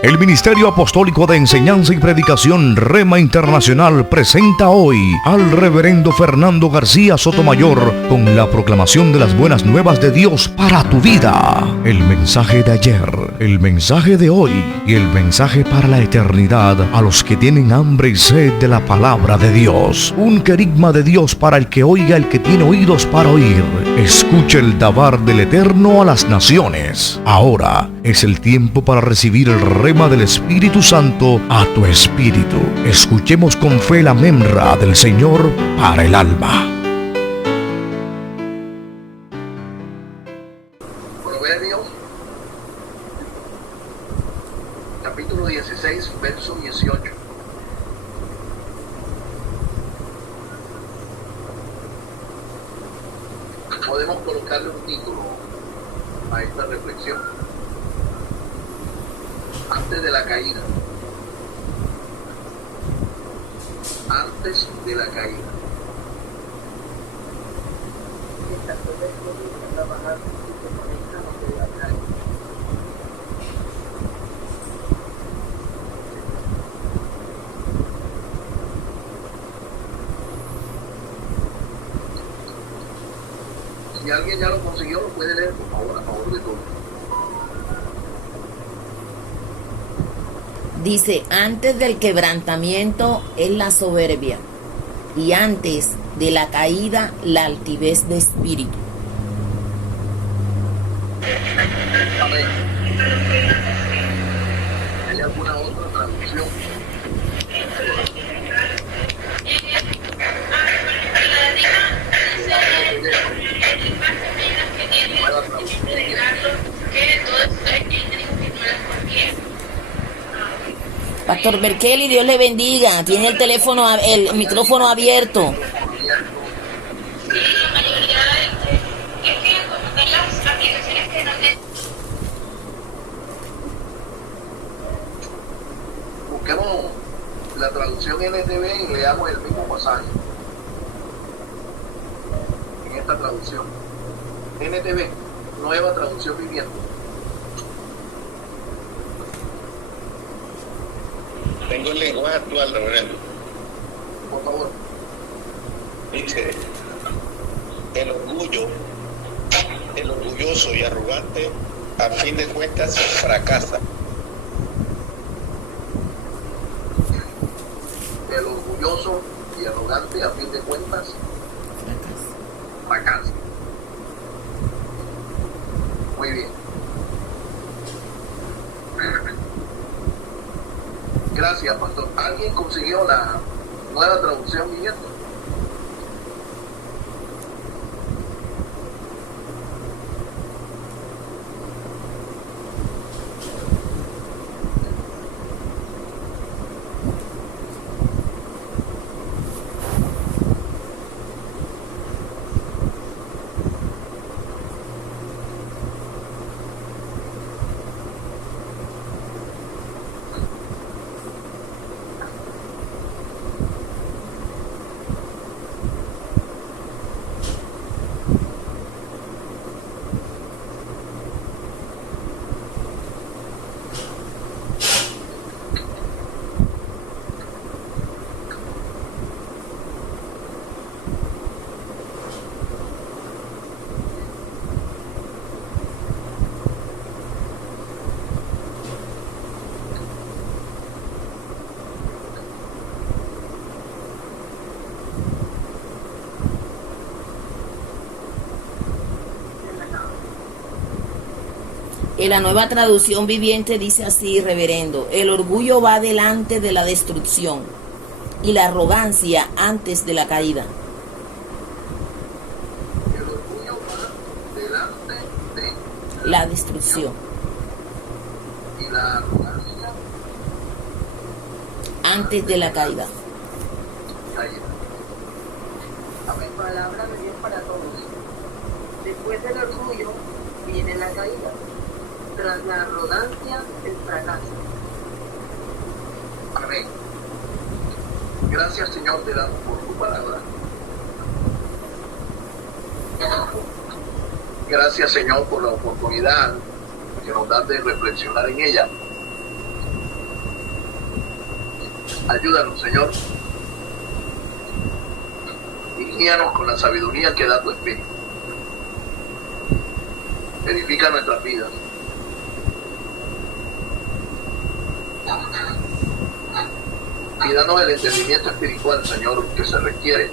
El Ministerio Apostólico de Enseñanza y Predicación Rema Internacional presenta hoy al Reverendo Fernando García Sotomayor con la proclamación de las buenas nuevas de Dios para tu vida. El mensaje de ayer, el mensaje de hoy y el mensaje para la eternidad a los que tienen hambre y sed de la palabra de Dios. Un querigma de Dios para el que oiga, el que tiene oídos para oír. Escucha el dabar del Eterno a las naciones. Ahora es el tiempo para recibir el rema del Espíritu Santo a tu espíritu. Escuchemos con fe la memra del Señor para el alma. Proverbios, capítulo 16, verso 18. Podemos colocarle un título a esta reflexión: antes de la caída. Antes de la caída. Si alguien ya lo consiguió, lo puede leer, por favor, a favor de todos. Dice, antes del quebrantamiento es la soberbia, y antes de la caída la altivez de espíritu. Amén. ¿Hay alguna otra traducción? Nueva traducción. Pastor Berkeley, Dios le bendiga. Tiene el micrófono abierto. Busquemos la traducción NTV y leamos el mismo pasaje. En esta traducción. NTV, nueva traducción viviente. Tengo el lenguaje actual, reverendo. Por favor. Dice, el orgulloso y arrogante, a fin de cuentas, fracasa. El orgulloso y arrogante, a fin de cuentas, fracasa. Muy bien. Gracias, pastor. ¿Alguien consiguió la nueva traducción viviente? En la nueva traducción viviente dice así, reverendo: el orgullo va delante de la destrucción y la arrogancia antes de la caída. El orgullo va delante de La destrucción y la arrogancia antes de la caída. caída. Amén. Palabra de Dios para todos. Después del orgullo viene la caída. Tras la arrogancia, el fracaso. Amén. Gracias, Señor, te damos por tu palabra. Gracias, Señor, por la oportunidad que nos das de reflexionar en ella. Ayúdanos, Señor, y guíanos con la sabiduría que da tu Espíritu. Edifica nuestras vidas. Y danos el entendimiento espiritual, Señor, que se requiere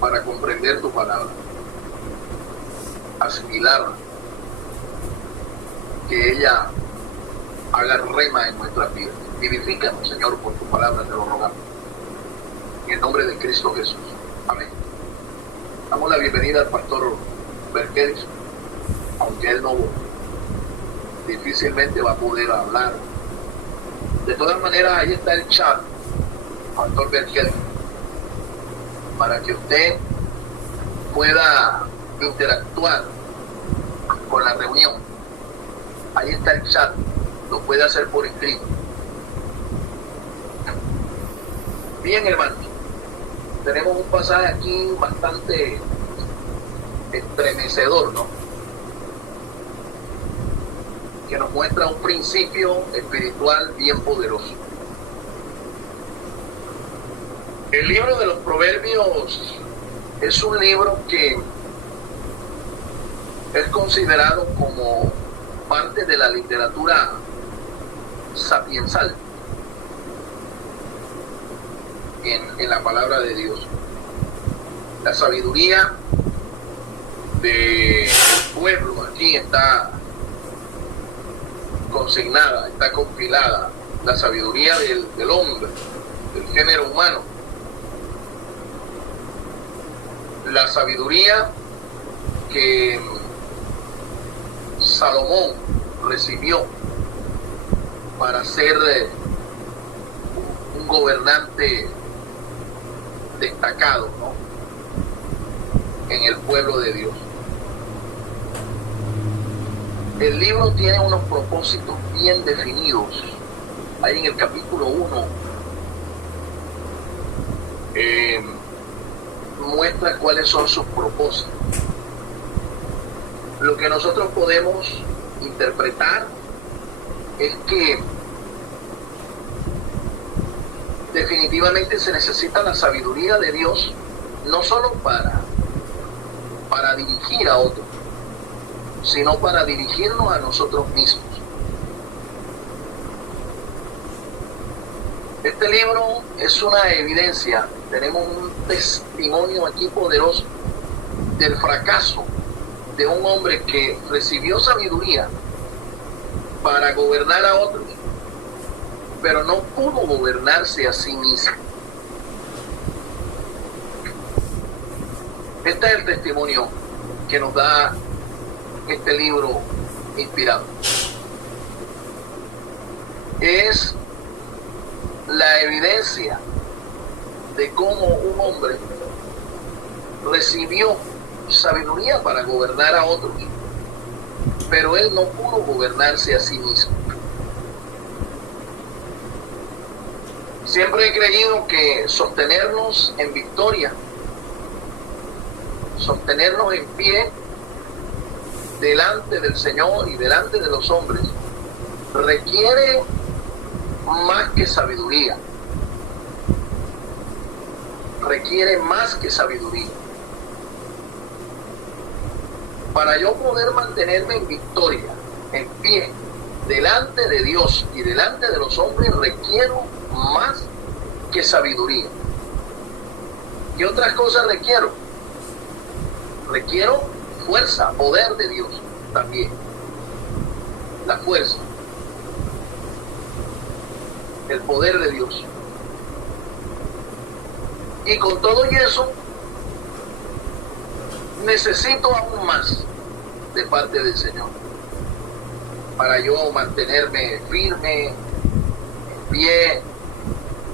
para comprender tu palabra, asimilarla, que ella haga rema en nuestras vidas. Vivifícanos, Señor, por tu palabra, te lo rogamos. En el nombre de Cristo Jesús. Amén. Damos la bienvenida al pastor Berkeris, aunque él no difícilmente va a poder hablar. De todas maneras, ahí está el chat, pastor Berkeris, para que usted pueda interactuar con la reunión. Ahí está el chat, lo puede hacer por escrito. Bien, hermanos, tenemos un pasaje aquí bastante estremecedor, ¿no? Que nos muestra un principio espiritual bien poderoso. El libro de los Proverbios es un libro que es considerado como parte de la literatura sapiensal en la palabra de Dios. La sabiduría del pueblo aquí está consignada, está compilada. La sabiduría del hombre, del género humano. La sabiduría que Salomón recibió para ser un gobernante destacado, ¿no?, en el pueblo de Dios. El libro tiene unos propósitos bien definidos. Ahí en el capítulo 1 muestra cuáles son sus propósitos. Lo que nosotros podemos interpretar es que definitivamente se necesita la sabiduría de Dios, no solo para dirigir a otros, sino para dirigirnos a nosotros mismos. Este libro es una evidencia, tenemos un testimonio aquí poderoso del fracaso de un hombre que recibió sabiduría para gobernar a otros, pero no pudo gobernarse a sí mismo. Este es el testimonio que nos da este libro inspirado. Es la evidencia de cómo un hombre recibió sabiduría para gobernar a otros, pero él no pudo gobernarse a sí mismo. Siempre he creído que sostenernos en victoria, sostenernos en pie delante del Señor y delante de los hombres, requiere más que sabiduría. Requiere más que sabiduría. Para yo poder mantenerme en victoria, en pie, delante de Dios y delante de los hombres, requiero más que sabiduría. ¿Qué otras cosas requiero? Requiero fuerza, poder de Dios también. La fuerza, el poder de Dios. Y con todo y eso, necesito aún más de parte del Señor para yo mantenerme firme, en pie,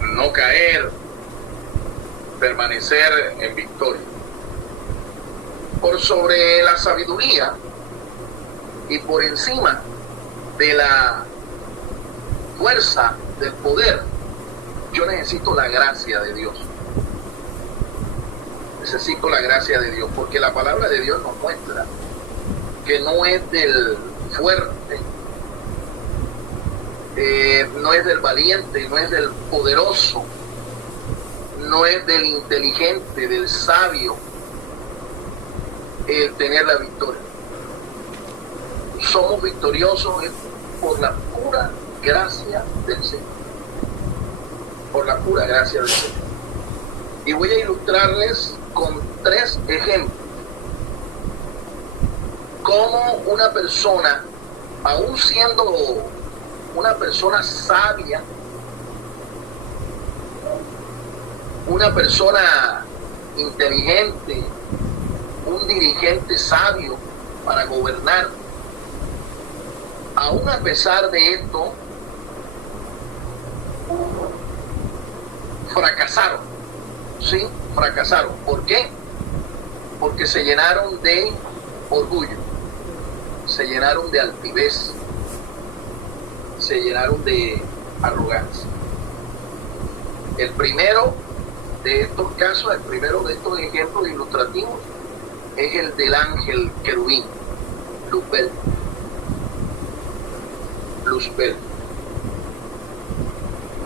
no caer, permanecer en victoria. Por sobre la sabiduría y por encima de la fuerza, del poder, yo necesito la gracia de Dios. Necesito la gracia de Dios, porque la palabra de Dios nos muestra que no es del fuerte no es del valiente, no es del poderoso, no es del inteligente, del sabio el tener la victoria. Somos victoriosos por la pura gracia del Señor. Por la pura gracia del Señor. Y voy a ilustrarles con 3 ejemplos. Cómo una persona, aún siendo una persona sabia, una persona inteligente, un dirigente sabio para gobernar, aún a pesar de esto, fracasaron. ¿Sí? Fracasaron. ¿Por qué? Porque se llenaron de orgullo, se llenaron de altivez, se llenaron de arrogancia. El primero de estos casos, el primero de estos ejemplos ilustrativos es el del ángel querubín, Luzbel.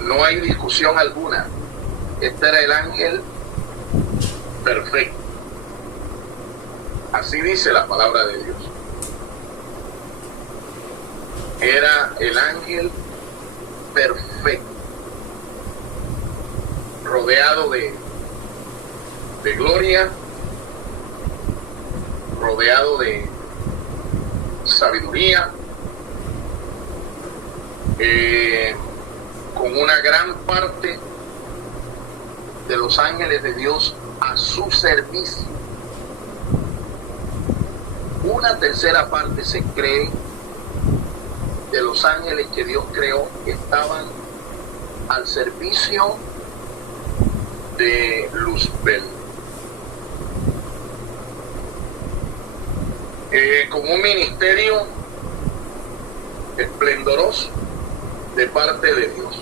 No hay discusión alguna. Este era el ángel perfecto. Así dice la palabra de Dios. Era el ángel perfecto, rodeado de gloria, rodeado de sabiduría, con una gran parte de los ángeles de Dios a su servicio. Una tercera parte se cree de los ángeles que Dios creó estaban al servicio de Luzbel. Con un ministerio esplendoroso de parte de Dios.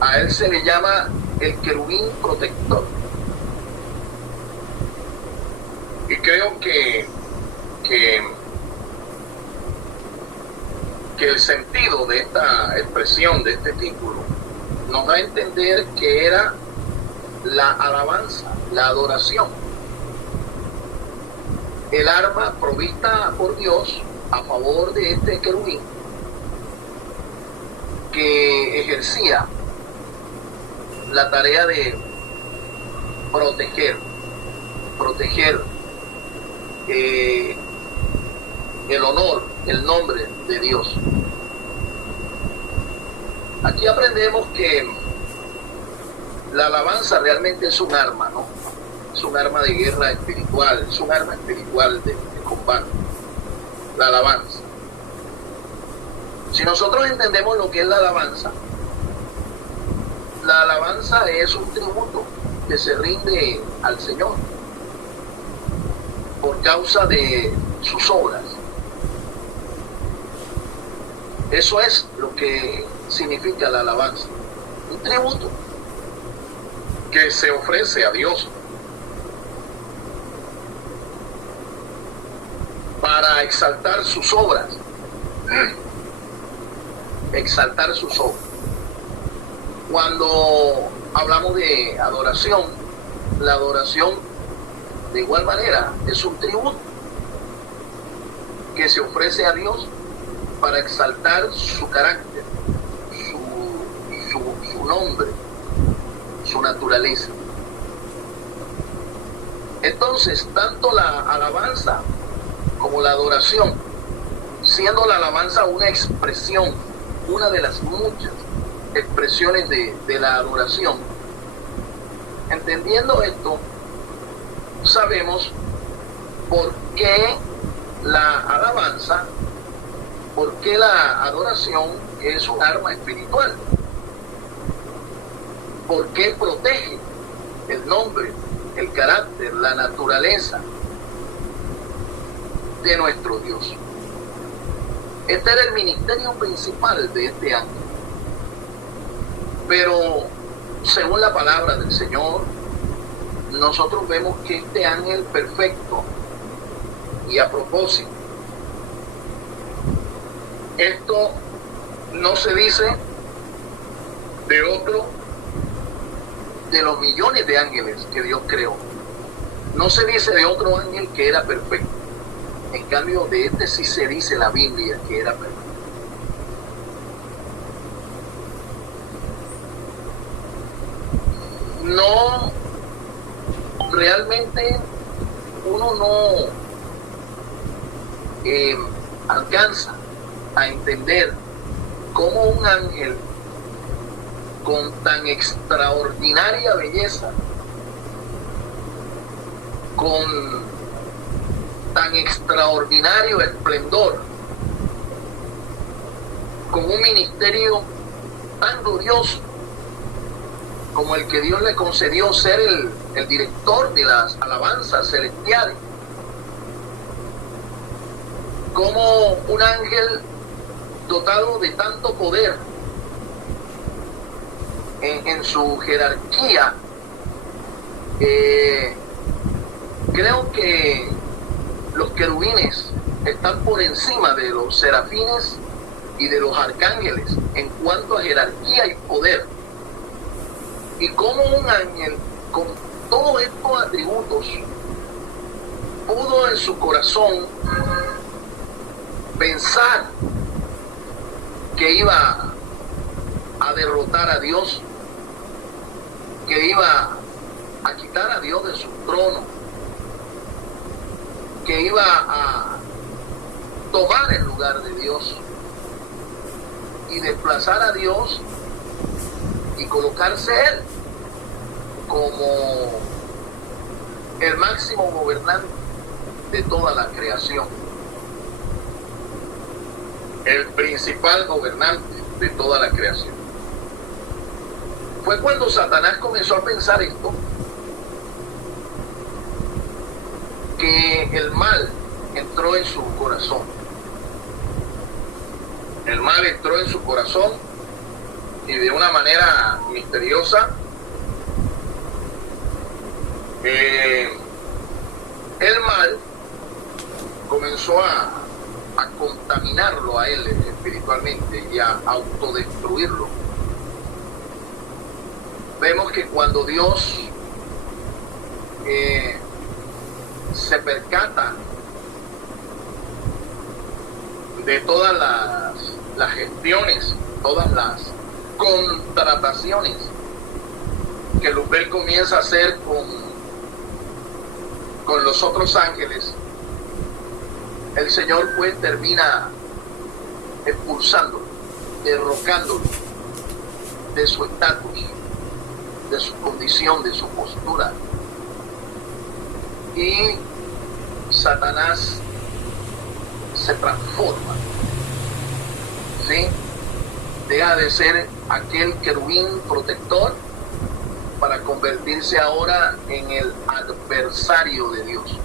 A él se le llama el querubín protector. Y creo que el sentido de esta expresión, de este título, nos da a entender que era la alabanza, la adoración, el arma provista por Dios a favor de este querubín, que ejercía la tarea de proteger el honor, el nombre de Dios. Aquí aprendemos que la alabanza realmente es un arma, ¿no? Es un arma de guerra espiritual, es un arma espiritual de combate. La alabanza. Si nosotros entendemos lo que es la alabanza es un tributo que se rinde al Señor por causa de sus obras. Eso es lo que significa la alabanza, un tributo que se ofrece a Dios para exaltar sus obras, exaltar sus obras. Cuando hablamos de adoración, la adoración de igual manera es un tributo que se ofrece a Dios para exaltar su carácter, su nombre, su naturaleza. Entonces, tanto la alabanza como la adoración, siendo la alabanza una expresión, una de las muchas expresiones de la adoración, entendiendo esto, sabemos por qué la alabanza, por qué la adoración es un arma espiritual, por qué protege el nombre, el carácter, la naturaleza de nuestro Dios. Este era el ministerio principal de este ángel. Pero según la palabra del Señor, nosotros vemos que este ángel perfecto, y a propósito, Esto no se dice de otro de los millones de ángeles que Dios creó. No se dice de otro ángel que era perfecto. En cambio, de este sí se dice en la Biblia que era perfecto. No, realmente uno no alcanza a entender cómo un ángel con tan extraordinaria belleza, con tan extraordinario esplendor, con un ministerio tan glorioso como el que Dios le concedió ser el director de las alabanzas celestiales, como un ángel dotado de tanto poder en su jerarquía. Creo que los querubines están por encima de los serafines y de los arcángeles en cuanto a jerarquía y poder. Y como un ángel con todos estos atributos pudo en su corazón pensar que iba a derrotar a Dios, que iba a quitar a Dios de su trono, que iba a tomar el lugar de Dios y desplazar a Dios y colocarse él como el máximo gobernante de toda la creación, el principal gobernante de toda la creación. Fue cuando Satanás comenzó a pensar esto, que el mal entró en su corazón. El mal entró en su corazón y de una manera misteriosa el mal comenzó a contaminarlo a él espiritualmente y a autodestruirlo. Vemos que cuando Dios se percata de todas las gestiones, todas las contrataciones que Luzbel comienza a hacer con los otros ángeles, el Señor pues termina expulsándolo, derrocándolo de su estatus, de su condición, de su postura. Y Satanás se transforma, ¿sí? Deja de ser aquel querubín protector para convertirse ahora en el adversario de Dios.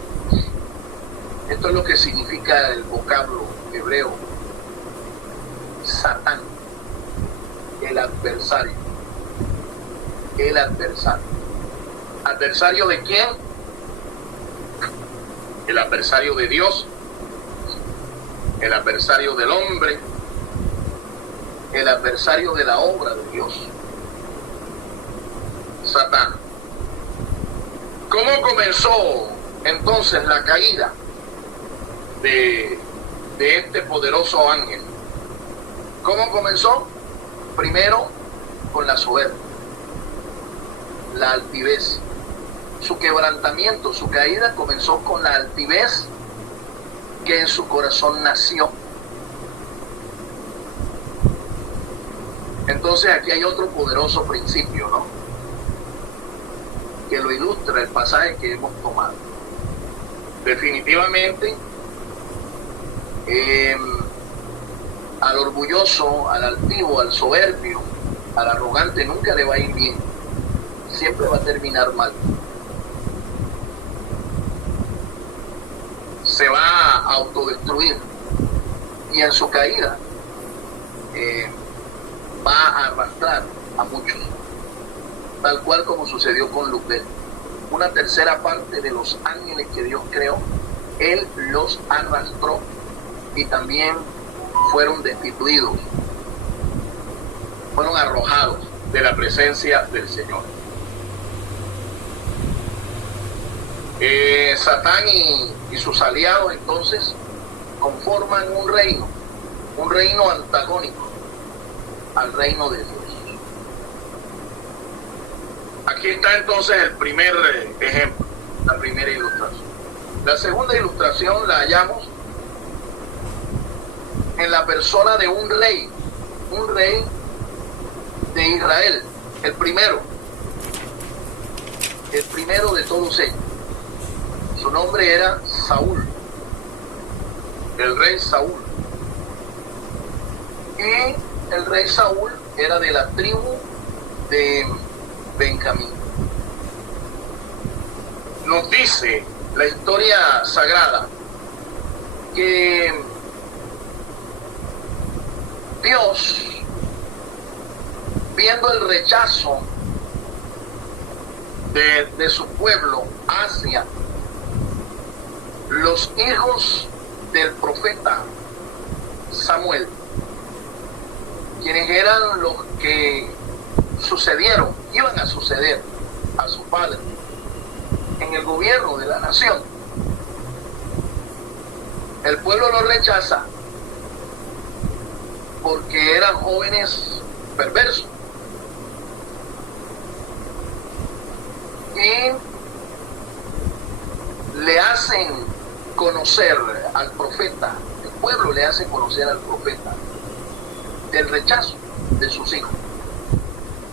Esto es lo que significa el vocablo hebreo Satán, el adversario. El adversario. ¿Adversario de quién? El adversario de Dios, el adversario del hombre, el adversario de la obra de Dios. Satán. ¿Cómo comenzó entonces la caída de este poderoso ángel? ¿Cómo comenzó? Primero con la soberbia, la altivez. Su quebrantamiento, su caída comenzó con la altivez que en su corazón nació. Entonces aquí hay otro poderoso principio, ¿no?, que lo ilustra el pasaje que hemos tomado. Definitivamente, al orgulloso, al altivo, al soberbio, al arrogante nunca le va a ir bien. Siempre va a terminar mal. Se va a autodestruir y en su caída va a arrastrar a muchos, tal cual como sucedió con Luzbel. Una tercera parte de los ángeles que Dios creó, Él los arrastró y también fueron destituidos, fueron arrojados de la presencia del Señor. Satán y sus aliados entonces conforman un reino antagónico al reino de Dios. Aquí está entonces el primer ejemplo, la primera ilustración. La segunda ilustración la hallamos en la persona de un rey de Israel, el primero de todos ellos. Su nombre era Saúl, el rey Saúl. Y el rey Saúl era de la tribu de Benjamín. Nos dice la historia sagrada que Dios, viendo el rechazo de su pueblo hacia los hijos del profeta Samuel, quienes eran los que iban a suceder a su padre en el gobierno de la nación, el pueblo lo rechaza porque eran jóvenes perversos. Y le hacen conocer al profeta, el pueblo le hace conocer al profeta del rechazo de sus hijos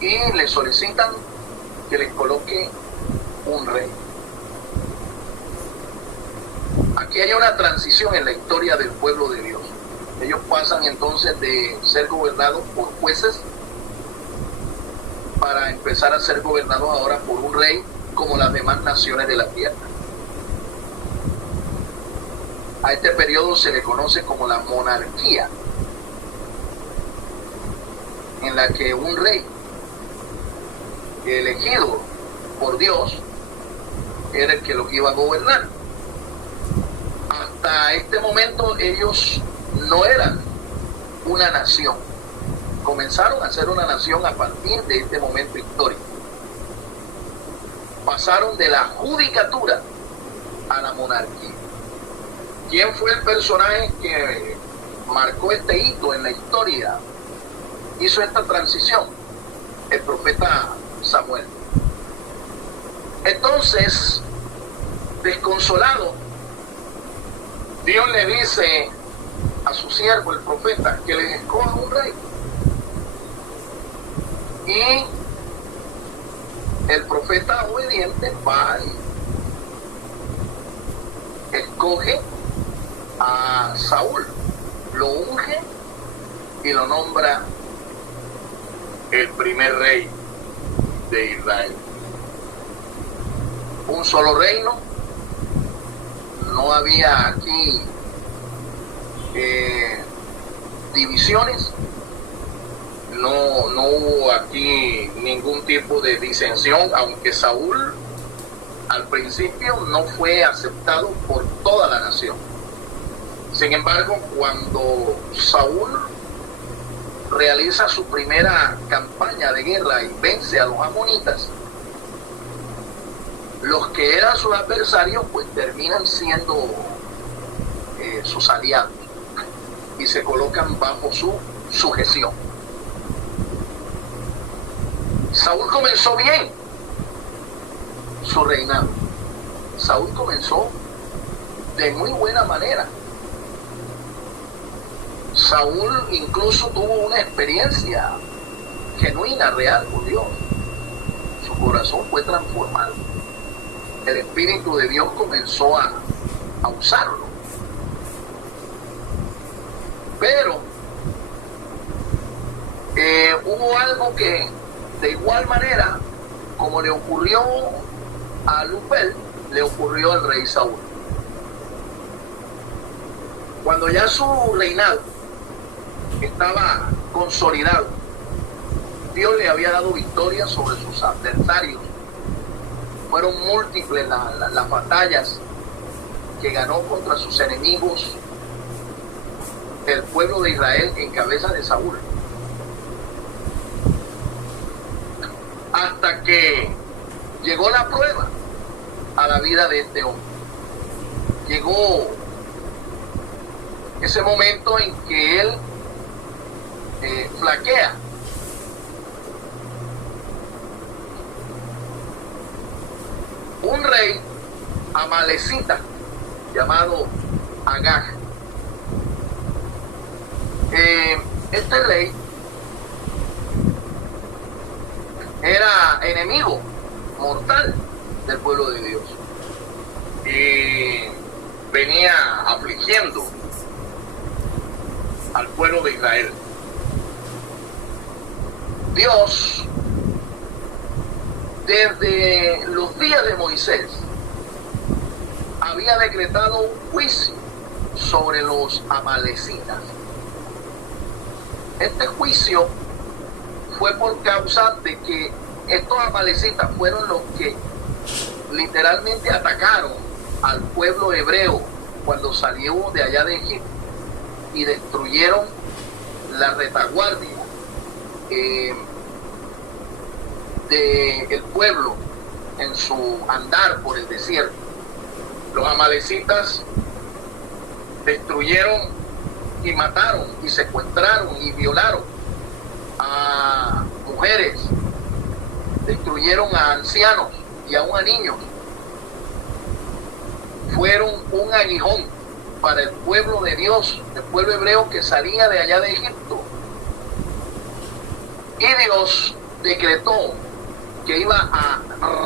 y le solicitan que les coloque un rey. Aquí hay una transición en la historia del pueblo de Dios. Ellos pasan entonces de ser gobernados por jueces para empezar a ser gobernados ahora por un rey como las demás naciones de la tierra. A este periodo se le conoce como la monarquía, en la que un rey elegido por Dios era el que los iba a gobernar. Hasta este momento ellos no eran una nación. Comenzaron a ser una nación a partir de este momento histórico. Pasaron de la judicatura a la monarquía. ¿Quién fue el personaje que marcó este hito en la historia? Hizo esta transición, el profeta Samuel. Entonces, desconsolado, Dios le dice a su siervo, el profeta, que les escoja un rey. Y el profeta obediente va y escoge a Saúl, lo unge y lo nombra el primer rey de Israel. Un solo reino, no había aquí divisiones, no hubo aquí ningún tipo de disensión, aunque Saúl al principio no fue aceptado por toda la nación. Sin embargo, cuando Saúl realiza su primera campaña de guerra y vence a los amonitas, los que eran sus adversarios pues terminan siendo sus aliados y se colocan bajo su sujeción. Saúl comenzó bien su reinado. Saúl comenzó de muy buena manera. Saúl incluso tuvo una experiencia genuina, real con Dios. Su corazón fue transformado. El Espíritu de Dios comenzó a usarlo. Pero hubo algo que de igual manera como le ocurrió a Lupel, le ocurrió al rey Saúl. Cuando ya su reinado estaba consolidado, Dios le había dado victoria sobre sus adversarios. Fueron múltiples las batallas que ganó contra sus enemigos el pueblo de Israel en cabeza de Saúl. Hasta que llegó la prueba a la vida de este hombre. Llegó ese momento en que él flaquea. Un rey amalecita llamado Agag. Este rey era enemigo mortal del pueblo de Dios y venía afligiendo al pueblo de Israel. Dios, desde los días de Moisés, había decretado un juicio sobre los amalecitas. Este juicio fue por causa de que estos amalecitas fueron los que literalmente atacaron al pueblo hebreo cuando salió de allá de Egipto y destruyeron la retaguardia del pueblo en su andar por el desierto. Los amalecitas destruyeron y mataron y secuestraron y violaron a mujeres, destruyeron a ancianos y aún a niños. Fueron un aguijón para el pueblo de Dios, el pueblo hebreo que salía de allá de Egipto. Y Dios decretó que iba a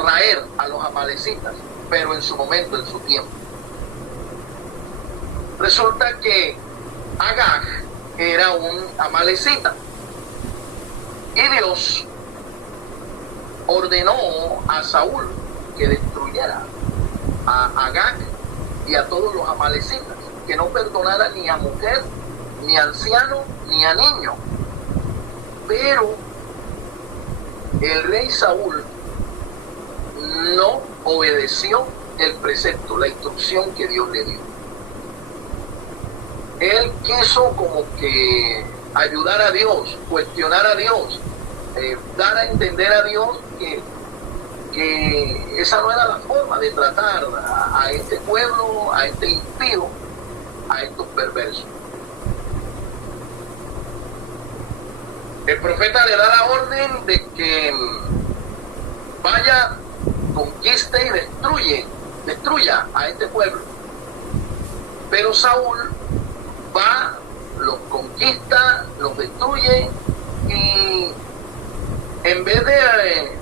raer a los amalecitas, pero en su momento, en su tiempo. Resulta que Agag era un amalecita y Dios ordenó a Saúl que destruyera a Agag y a todos los amalecitas, que no perdonara ni a mujer, ni a anciano, ni a niño. Pero el rey Saúl no obedeció el precepto, la instrucción que Dios le dio. Él quiso como que ayudar a Dios, cuestionar a Dios, dar a entender a Dios que esa no era la forma de tratar a este pueblo, a este impío, a estos perversos. El profeta le da la orden de que vaya, conquiste y destruya a este pueblo. Pero Saúl va, los conquista, los destruye y en vez de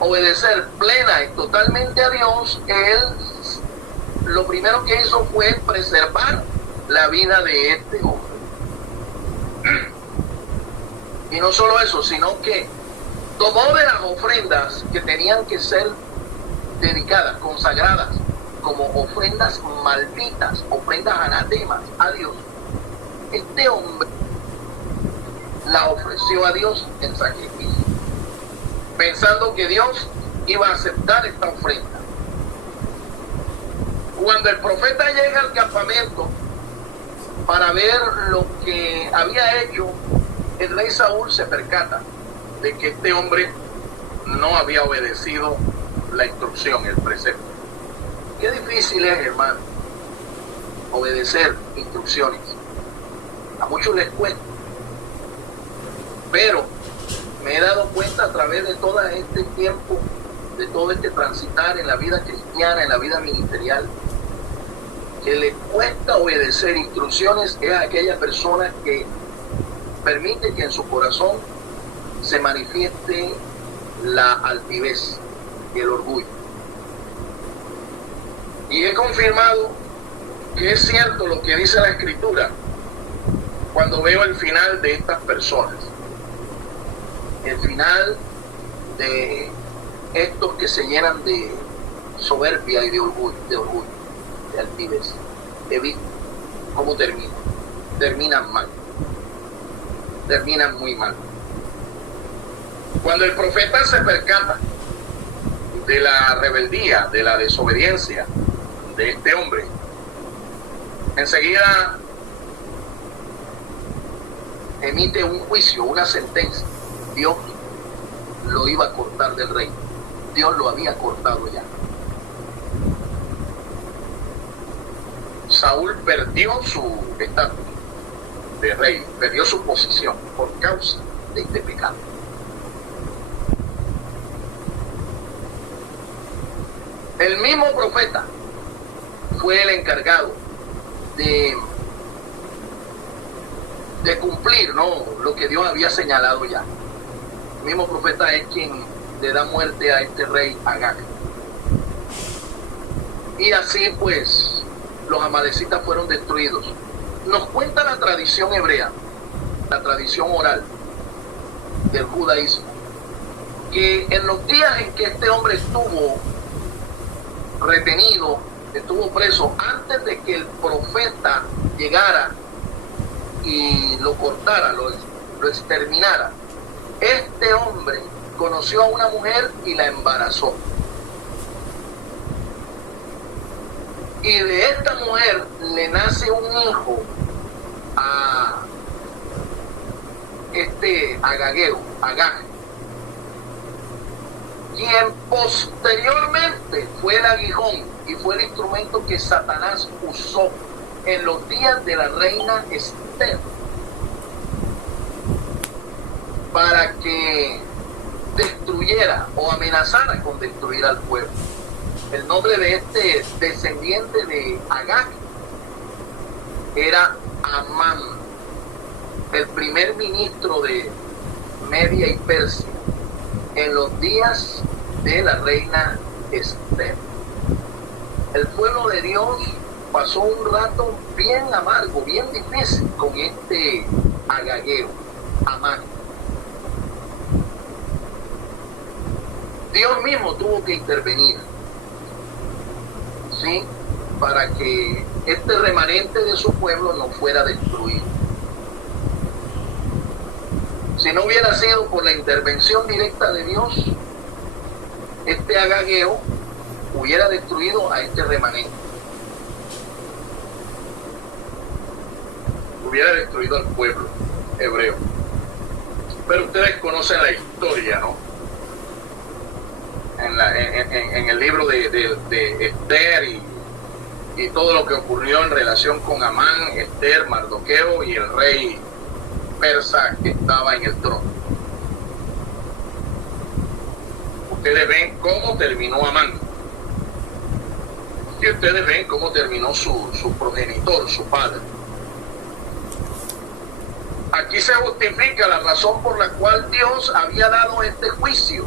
obedecer plena y totalmente a Dios, él lo primero que hizo fue preservar la vida de este hombre. Y no solo eso, sino que tomó de las ofrendas que tenían que ser dedicadas, consagradas, como ofrendas malditas, ofrendas anatemas a Dios. Este hombre la ofreció a Dios en sacrificio, pensando que Dios iba a aceptar esta ofrenda. Cuando el profeta llega al campamento para ver lo que había hecho, el rey Saúl se percata de que este hombre no había obedecido la instrucción, el precepto. Qué difícil es, hermano, obedecer instrucciones. A muchos les cuesta, pero me he dado cuenta a través de todo este tiempo, de todo este transitar en la vida cristiana, en la vida ministerial, que le cuesta obedecer instrucciones es a aquella persona que permite que en su corazón se manifieste la altivez y el orgullo. Y he confirmado que es cierto lo que dice la Escritura cuando veo el final de estas personas. El final de estos que se llenan de soberbia y de orgullo, de altivez. He visto cómo terminan. Terminan mal. Terminan muy mal. Cuando el profeta se percata de la rebeldía, de la desobediencia de este hombre, enseguida emite un juicio, una sentencia, Dios lo iba a cortar del reino. Dios lo había cortado ya. Saúl perdió su estatus de rey, perdió su posición por causa de este pecado. El mismo profeta fue el encargado de cumplir, ¿no?, lo que Dios había señalado ya. El mismo profeta es quien le da muerte a este rey Agag. Y así pues los amalecitas fueron destruidos. Nos cuenta la tradición hebrea, la tradición oral del judaísmo, que en los días en que este hombre estuvo retenido, estuvo preso, antes de que el profeta llegara y lo cortara, lo exterminara, este hombre conoció a una mujer y la embarazó. Y de esta mujer le nace un hijo a este Agageo, Agag, quien posteriormente fue el aguijón y fue el instrumento que Satanás usó en los días de la reina Esther para que destruyera o amenazara con destruir al pueblo. El nombre de este descendiente de Agag era Amán, el primer ministro de Media y Persia en los días de la reina Esther. El pueblo de Dios pasó un rato bien amargo, bien difícil con este Agageo, Amán. Dios mismo tuvo que intervenir, ¿sí?, para que este remanente de su pueblo no fuera destruido. Si no hubiera sido por la intervención directa de Dios, este Agageo hubiera destruido a este remanente. Hubiera destruido al pueblo hebreo. Pero ustedes conocen la historia, ¿no? En el libro de Esther y todo lo que ocurrió en relación con Amán, Esther, Mardoqueo y el rey persa que estaba en el trono. Ustedes ven cómo terminó Amán. Y ustedes ven cómo terminó su progenitor, su padre. Aquí se justifica la razón por la cual Dios había dado este juicio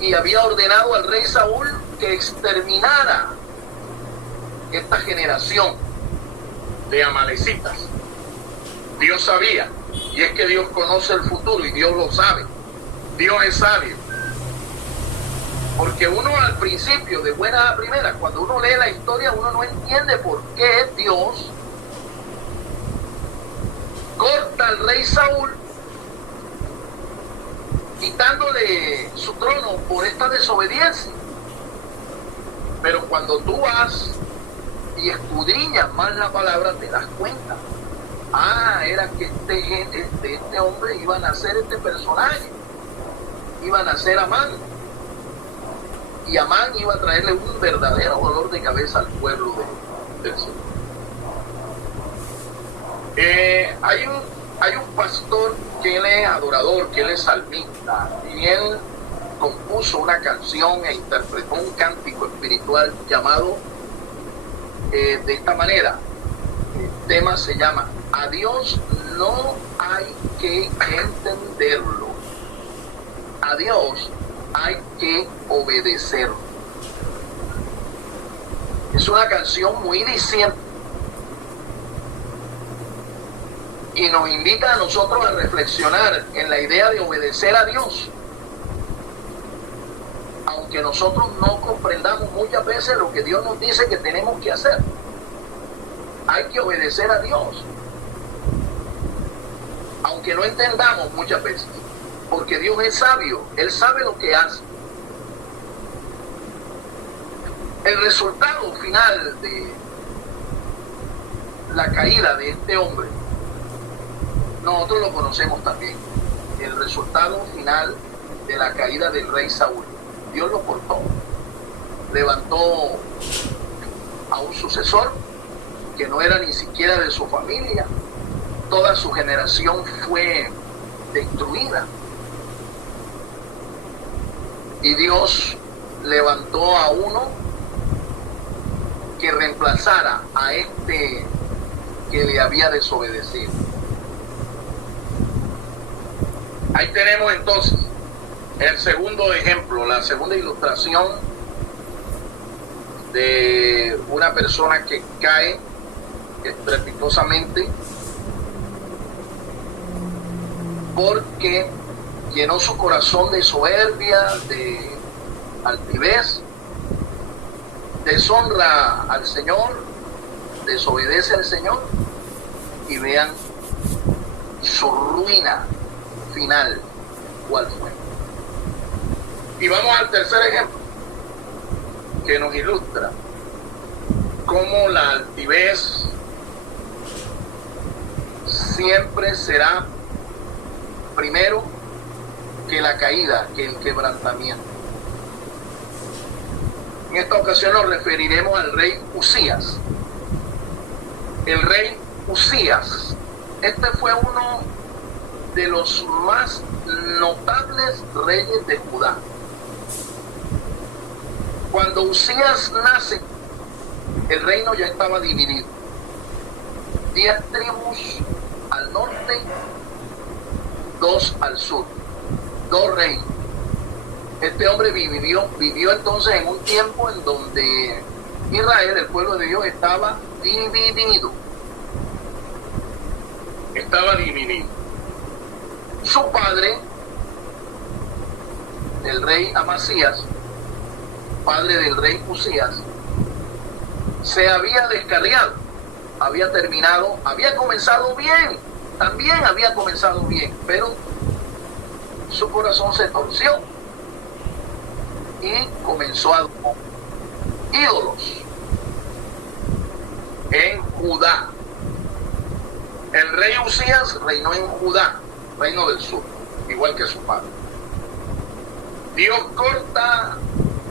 y había ordenado al rey Saúl que exterminara esta generación de amalecitas. Dios sabía, y es que Dios conoce el futuro y Dios lo sabe. Dios es sabio. Porque uno al principio, de buena a primera, cuando uno lee la historia, uno no entiende por qué Dios corta al rey Saúl, quitándole su trono por esta desobediencia. Pero cuando tú vas y escudriñas más la palabra, te das cuenta. Era que este hombre iba a nacer este personaje, iba a nacer Amán, y Amán iba a traerle un verdadero dolor de cabeza al pueblo del Señor. Hay un pastor que él es adorador, que él es salmista, y él compuso una canción e interpretó un cántico espiritual llamado de esta manera. El tema se llama "A Dios no hay que entenderlo, a Dios hay que obedecerlo". Es una canción muy diciente y nos invita a nosotros a reflexionar en la idea de obedecer a Dios, aunque nosotros no comprendamos muchas veces lo que Dios nos dice que tenemos que hacer. Hay que obedecer a Dios, aunque no entendamos muchas veces, porque Dios es sabio, Él sabe lo que hace. El resultado final de la caída de este hombre nosotros lo conocemos también. El resultado final de la caída del rey Saúl. Dios lo cortó. Levantó a un sucesor que no era ni siquiera de su familia. Toda su generación fue destruida. Y Dios levantó a uno que reemplazara a este que le había desobedecido. Ahí tenemos entonces el segundo ejemplo, la segunda ilustración de una persona que cae estrepitosamente porque llenó su corazón de soberbia, de altivez, deshonra al Señor, desobedece al Señor, y vean su ruina final cuál fue. Y vamos al tercer ejemplo que nos ilustra cómo la altivez siempre será primero que la caída, que el quebrantamiento. En esta ocasión nos referiremos al rey Uzías. El rey Uzías, este fue uno de los más notables reyes de Judá. Cuando Uzías nace, el reino ya estaba dividido. 10 tribus al norte, 2 al sur, 2 reinos. Este hombre vivió entonces en un tiempo en donde Israel, el pueblo de Dios, estaba dividido. Estaba dividido. Su padre, el rey Amasías, padre del rey Uzías, se había descarriado, había comenzado bien, también había comenzado bien, pero su corazón se torció y comenzó a adorar ídolos en Judá. El rey Uzías reinó en Judá, reino del sur, igual que su padre. Dios corta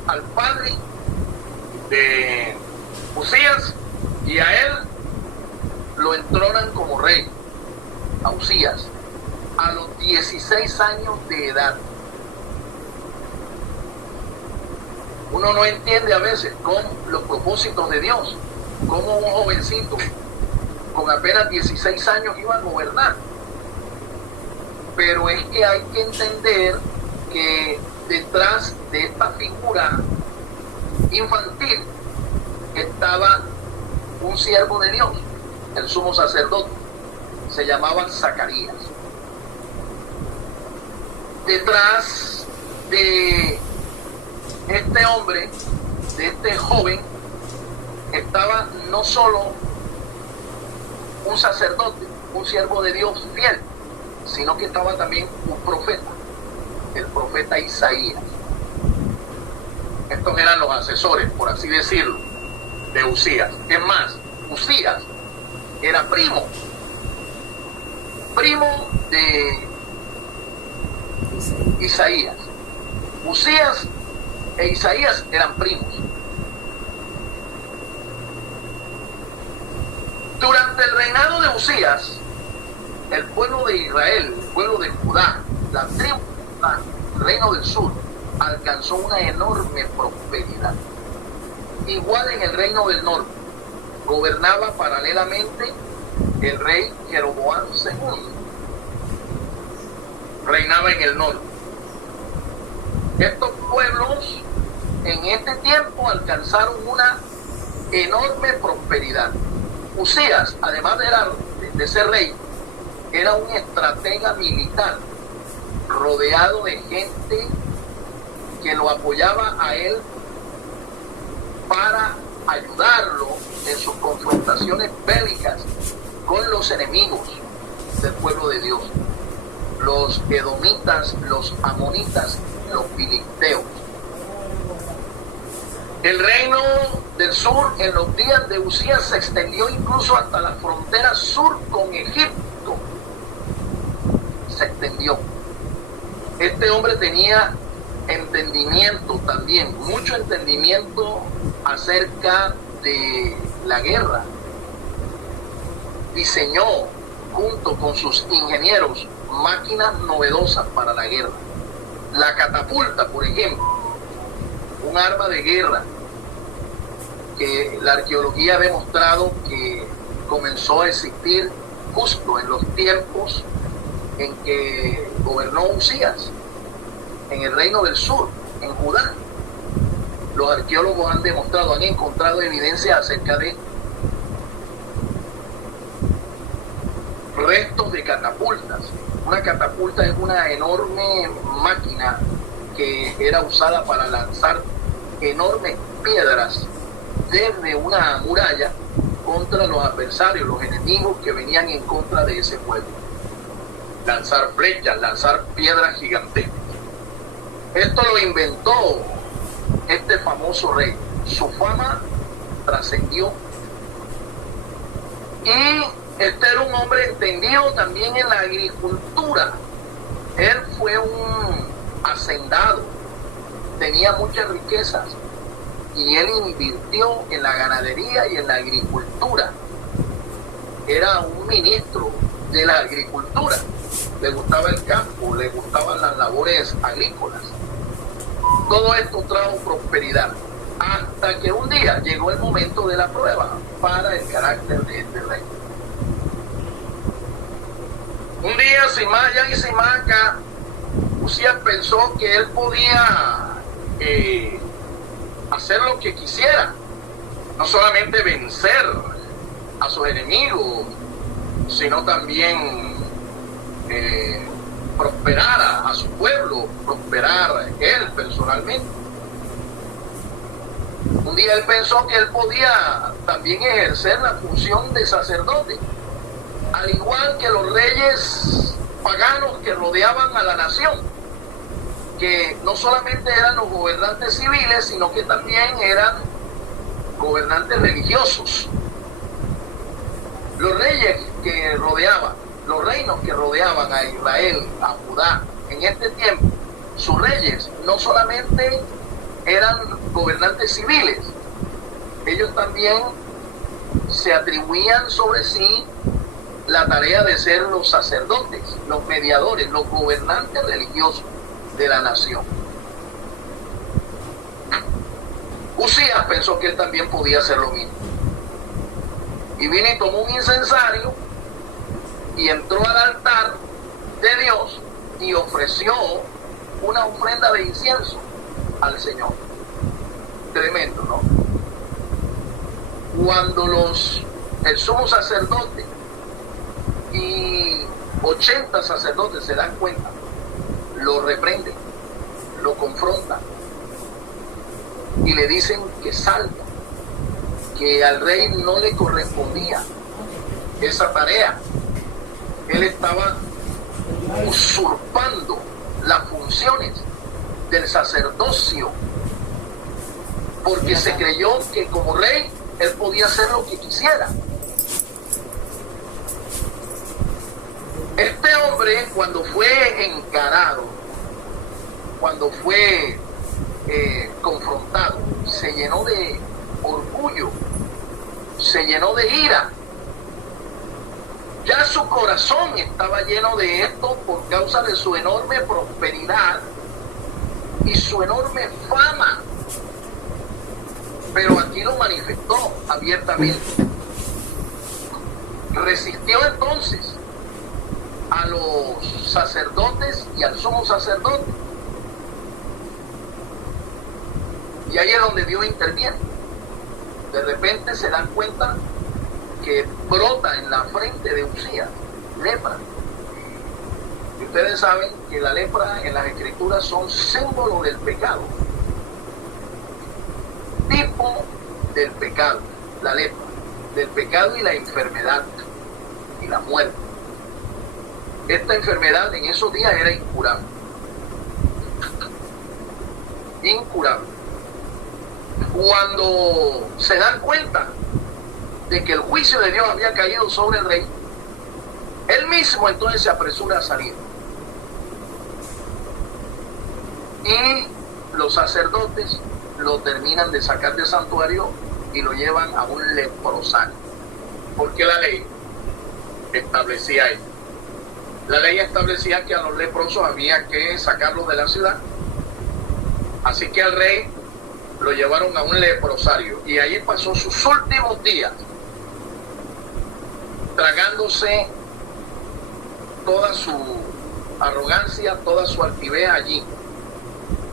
al padre de Uzías y a él lo entronan como rey, a Uzías, a los 16 años de edad. Uno no entiende a veces con los propósitos de Dios, cómo un jovencito con apenas 16 años iba a gobernar. Pero es que hay que entender que detrás de esta figura infantil estaba un siervo de Dios, el sumo sacerdote, se llamaba Zacarías. Detrás de este hombre, de este joven, estaba no solo un sacerdote, un siervo de Dios fiel, sino que estaba también un profeta, el profeta Isaías. Estos eran los asesores, por así decirlo, de Uzías. Es más, Uzías era primo de Isaías. Uzías e Isaías eran primos. Durante el reinado de Uzías, el pueblo de Israel, el pueblo de Judá, la tribu de Judá, el reino del sur, alcanzó una enorme prosperidad. Igual en el reino del norte, gobernaba paralelamente el rey Jeroboam II. Reinaba en el norte. Estos pueblos en este tiempo alcanzaron una enorme prosperidad. Uzías, además de ser rey, era un estratega militar, rodeado de gente que lo apoyaba a él para ayudarlo en sus confrontaciones bélicas con los enemigos del pueblo de Dios, los edomitas, los amonitas, los filisteos. El reino del sur en los días de Uzías se extendió incluso hasta la frontera sur con Egipto. se extendió. Este hombre tenía entendimiento también, mucho entendimiento acerca de la guerra. Diseñó junto con sus ingenieros máquinas novedosas para la guerra. La catapulta, por ejemplo, un arma de guerra que la arqueología ha demostrado que comenzó a existir justo en los tiempos en que gobernó Usías, en el reino del sur, en Judá. Los arqueólogos han demostrado, han encontrado evidencia acerca de restos de catapultas. Una catapulta es una enorme máquina que era usada para lanzar enormes piedras desde una muralla contra los adversarios, los enemigos que venían en contra de ese pueblo. Lanzar flechas, lanzar piedras gigantescas. Esto lo inventó este famoso rey. Su fama trascendió. Y este era un hombre entendido también en la agricultura. Él fue un hacendado, tenía muchas riquezas y él invirtió en la ganadería y en la agricultura. Era un ministro de la agricultura. Le gustaba el campo, le gustaban las labores agrícolas. Todo esto trajo prosperidad, hasta que un día llegó el momento de la prueba para el carácter de este rey. Un día, sin más allá y sin más acá, Usías pensó que él podía hacer lo que quisiera, no solamente vencer a sus enemigos, sino también prosperar a su pueblo, prosperar él personalmente. Un día él pensó que él podía también ejercer la función de sacerdote, al igual que los reyes paganos que rodeaban a la nación, que no solamente eran los gobernantes civiles, sino que también eran gobernantes religiosos. Los reyes que rodeaban, los reinos que rodeaban a Israel, a Judá, en este tiempo, sus reyes no solamente eran gobernantes civiles, ellos también se atribuían sobre sí la tarea de ser los sacerdotes, los mediadores, los gobernantes religiosos de la nación. Usías pensó que él también podía hacer lo mismo. Y vino y tomó un incensario y entró al altar de Dios y ofreció una ofrenda de incienso al Señor. Tremendo, ¿no? Cuando el sumo sacerdote y 80 sacerdotes se dan cuenta, lo reprenden, lo confrontan y le dicen que salga, que al rey no le correspondía esa tarea. Él estaba usurpando las funciones del sacerdocio, porque se creyó que como rey él podía hacer lo que quisiera. Este hombre, cuando fue encarado, cuando fue confrontado, se llenó de orgullo, se llenó de ira. Ya su corazón estaba lleno de esto por causa de su enorme prosperidad y su enorme fama. Pero aquí lo manifestó abiertamente. Resistió entonces a los sacerdotes y al sumo sacerdote. Y ahí es donde Dios interviene. De repente se dan cuenta que brota en la frente de Usías lepra. Y ustedes saben que la lepra en las escrituras son símbolo del pecado, tipo del pecado, la lepra, del pecado y la enfermedad y la muerte. Esta enfermedad en esos días era incurable. Incurable. Cuando se dan cuenta de que el juicio de Dios había caído sobre el rey, él mismo entonces se apresura a salir y los sacerdotes lo terminan de sacar del santuario y lo llevan a un leprosario, porque la ley establecía eso. La ley establecía que a los leprosos había que sacarlos de la ciudad, así que al rey lo llevaron a un leprosario y allí pasó sus últimos días tragándose toda su arrogancia, toda su altivez allí,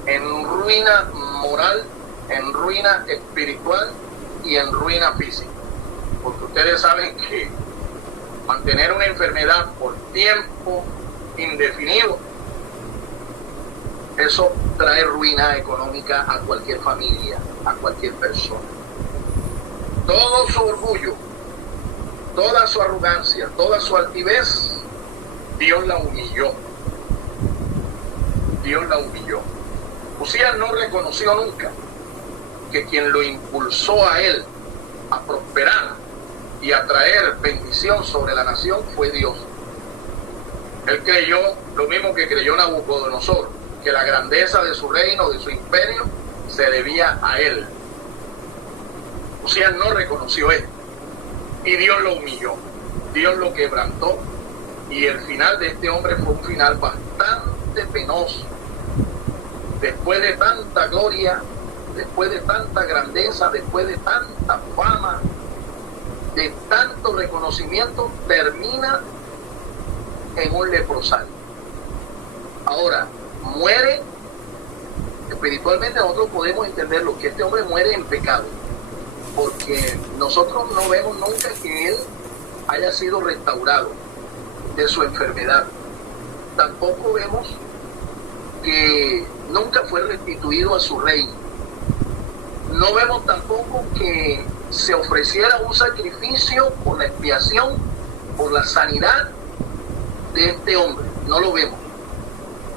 en ruina moral, en ruina espiritual y en ruina física, porque ustedes saben que mantener una enfermedad por tiempo indefinido, eso trae ruina económica a cualquier familia, a cualquier persona. Todo su orgullo, toda su arrogancia, toda su altivez, Dios la humilló. Dios la humilló. Usías no reconoció nunca que quien lo impulsó a él a prosperar y a traer bendición sobre la nación fue Dios. Él creyó lo mismo que creyó Nabucodonosor, que la grandeza de su reino, de su imperio, se debía a él. Usías no reconoció esto y Dios lo humilló, Dios lo quebrantó, y el final de este hombre fue un final bastante penoso. Después de tanta gloria, después de tanta grandeza, después de tanta fama, de tanto reconocimiento, termina en un leprosario. Ahora, muere espiritualmente. Nosotros podemos entenderlo, que este hombre muere en pecado, porque nosotros no vemos nunca que él haya sido restaurado de su enfermedad. Tampoco vemos que nunca fue restituido a su reino. No vemos tampoco que se ofreciera un sacrificio por la expiación, por la sanidad de este hombre. No lo vemos.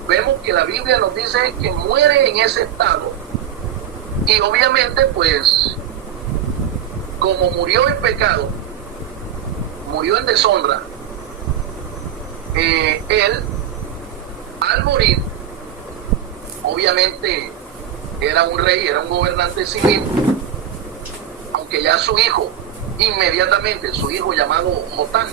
Vemos que la Biblia nos dice que muere en ese estado, y obviamente pues como murió en pecado, murió en deshonra, él al morir, obviamente era un rey, era un gobernante civil, aunque ya su hijo, inmediatamente su hijo llamado Jotán,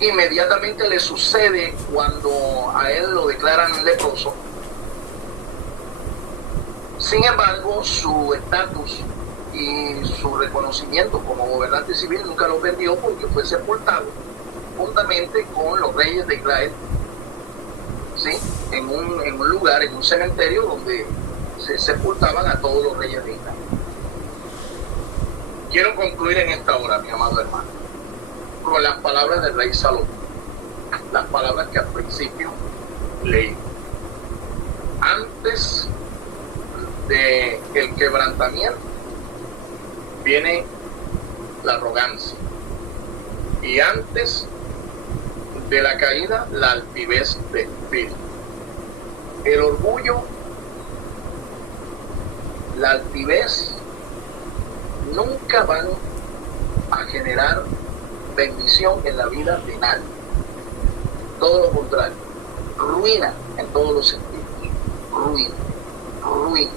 inmediatamente le sucede cuando a él lo declaran leproso. Sin embargo, su estatus y su reconocimiento como gobernante civil nunca lo perdió, porque fue sepultado juntamente con los reyes de Israel, ¿sí? en un lugar, en un cementerio donde se sepultaban a todos los reyes de Israel. Quiero concluir en esta hora, mi amado hermano, con las palabras del rey Salomón, las palabras que al principio leí. Antes del quebrantamiento viene la arrogancia, y antes de la caída, la altivez de espíritu. El orgullo, la altivez nunca van a generar bendición en la vida de nadie. Todo lo contrario, ruina en todos los sentidos. Ruina, ruina,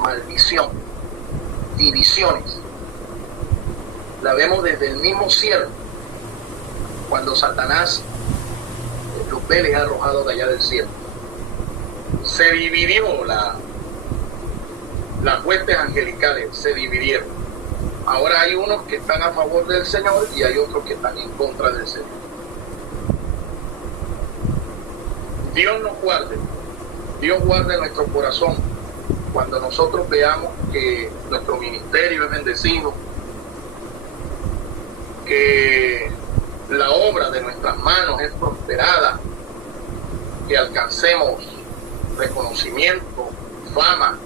maldición, divisiones. La vemos desde el mismo cielo, cuando Satanás Lupe les ha arrojado de allá del cielo. Se dividió las huestes angelicales, se dividieron. Ahora hay unos que están a favor del Señor y hay otros que están en contra del Señor. Dios nos guarde, Dios guarde nuestro corazón cuando nosotros veamos que nuestro ministerio es bendecido, que la obra de nuestras manos es prosperada, que alcancemos reconocimiento, fama,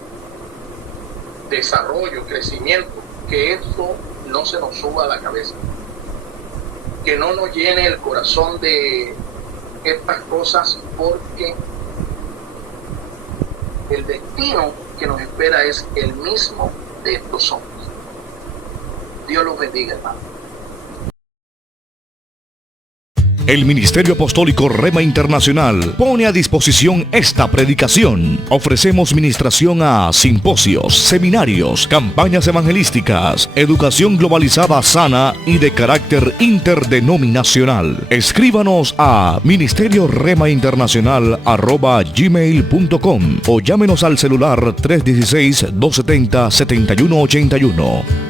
desarrollo, crecimiento, que esto no se nos suba a la cabeza, que no nos llene el corazón de estas cosas, porque el destino que nos espera es el mismo de estos hombres. Dios los bendiga, hermano. El Ministerio Apostólico Rema Internacional pone a disposición esta predicación. Ofrecemos ministración a simposios, seminarios, campañas evangelísticas, educación globalizada sana y de carácter interdenominacional. Escríbanos a ministerioremainternacional@gmail.com o llámenos al celular 316-270-7181.